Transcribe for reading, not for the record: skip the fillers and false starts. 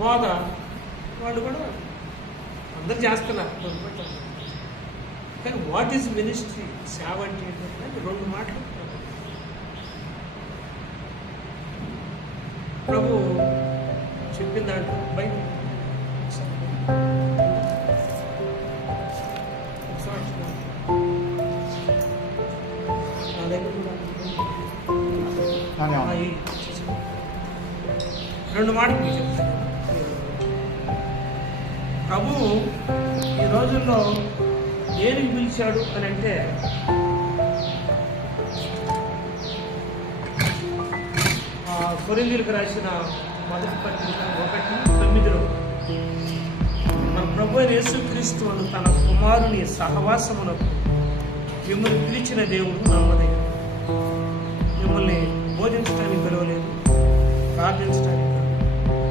బోధ వాళ్ళు కూడా అందరు చేస్తున్నారు పొరపాటు. కానీ వాట్ ఈజ్ మినిస్ట్రీ, సేవ అంటే ఏంటంటే 2 మాటలు ప్రభు చెప్పిన దాంట్లో బయట నా దగ్గర 2 మాటలు మీకు చెప్తాను. ప్రభు ఈ రోజుల్లో దేనికి పిలిచాడు అని అంటే కొరింథీయులకు రాసిన మొదటి పత్రిక 1:9 మన ప్రభు అయిన యేసుక్రీస్తు తన కుమారుని సహవాసమునకు మిమ్మల్ని పిలిచిన దేవుడు నమ్మదగిన. మిమ్మల్ని బోధించడానికి పిలవలేదు, ప్రార్థించడానికి